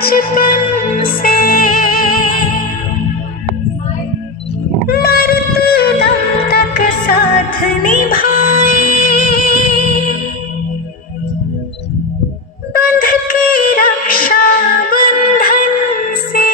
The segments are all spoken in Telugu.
बचपन से मरते दम तक साथ निभाए बंध के रक्षा बंधन से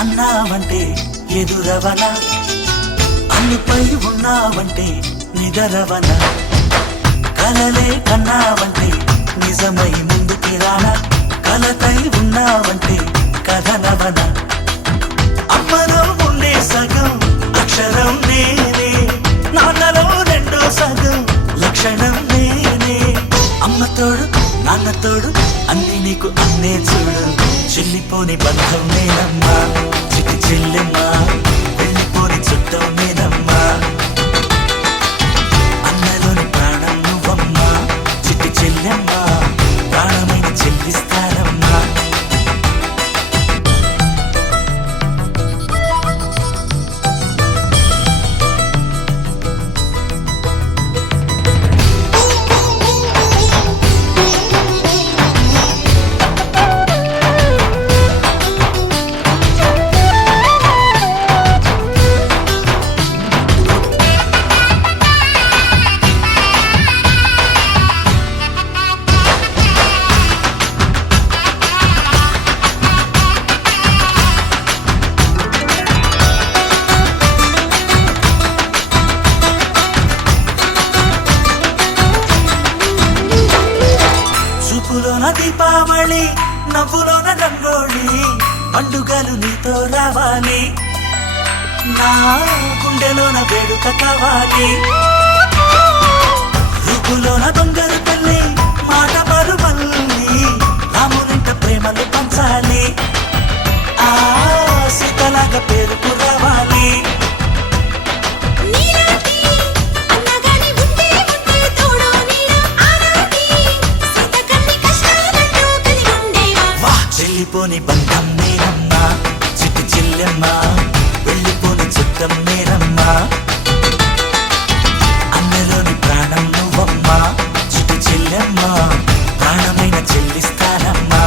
అన్నావంటే ఎదురవన అన్నిపై ఉన్నావంటే నిదరవన కలలే కన్నావంటే నిజమై ముందుకి రానా కలతై ఉన్నావంటే కథనవన అమ్మలో ఉండే సగం అక్షరం నేనే నాన్నలో రెండో సగం లక్షణం నేనే అమ్మ తోడు నాన్న తోడు అన్ని నీకు అన్నే చూడు చెల్లిపోని బంధం నేనమ్మా చిటి చెల్లెమ్మా వెళ్ళిపోని చుట్టం నేనమ్మా అన్నలోని ప్రాణం నువ్వమ్మా చిటి చెల్లెమ్మా ప్రాణమైన చెల్లిస్తానమ్మా చూపులోన దీపావళి నవ్వులోన రంగోళి పండుగలు నీతో రావాలి నా గుండెలోన వేడుక కావాలి రూపులోన దొంగలు పెళ్ళి మాట పరువల్లి రామునింట ప్రేమలు పంచాలి ఆ సీతలాగా పేరుకు రావాలి వెళ్ళిపోని బంధం నేనమ్మా చిట్టి చెల్లెమ్మా వెళ్ళిపోని చుట్టం నేనమ్మా అన్నలోని ప్రాణం నువ్వమ్మా చిట్టి చెల్లెమ్మా ప్రాణమైన చెల్లిస్తానమ్మా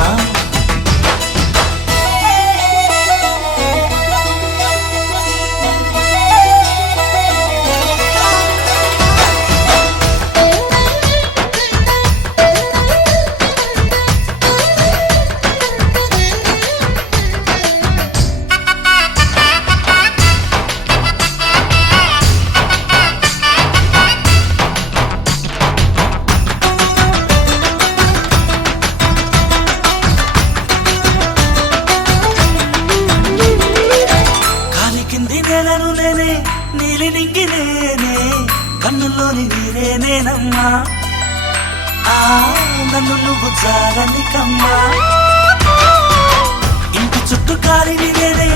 మనసులోని నీరే నేనమ్మా ఆ నన్ను నువ్వు జాలనికమ్మా ఇంటి చుట్టూ కాలిని నేనే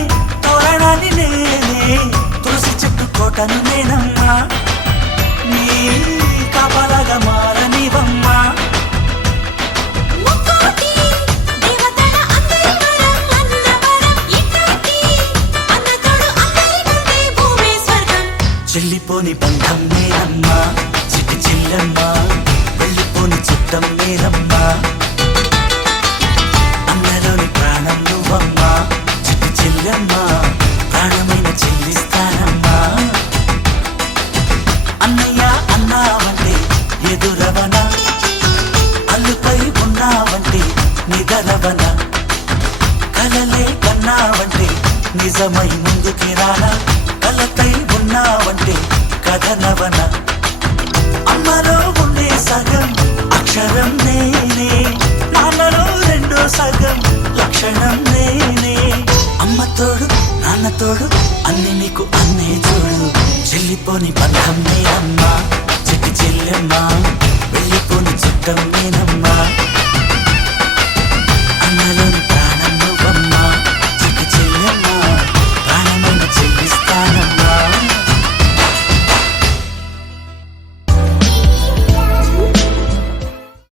తోరణాన్ని నేనే తులసి చెట్టు కోటను నేనమ్మా నీ కాపలాగా మారనివమ్మా ముక్కోటి దేవతల అందరి వరం అన్నవరం ఇట్లాంటి అన్నతోడు అందరికంటే భూమే స్వర్గం చెల్లిపోని బంధం నేనమ్మా చిట్టి చెల్లెమ్మా వెళ్ళిపోని చుట్టం నేనమ్మా అన్నలోని ప్రాణం నువ్వమ్మా చిట్టి చెల్లెమ్మా ప్రాణమైన చెల్లిస్తానమ్మా అన్నయ్య అన్నావంటే ఎదురవన అల్లుపై ఉన్నావంటే నిదరవన కలలే కన్నావంటే నిజమై ముందుకి రానా కలకై ఉన్నావంటే కథనవన అమ్మలో ఉండే సగం అక్షరం నేనే నాన్నలో రెండో సగం లక్షణం నేనే అమ్మ తోడు నాన్న తోడు అన్ని నీకు అన్నే చూడు చెల్లిపోని బంధం నేనమ్మా చిట్టి చెల్లెమ్మా వెళ్ళిపోని చుట్టం నేనమ్మా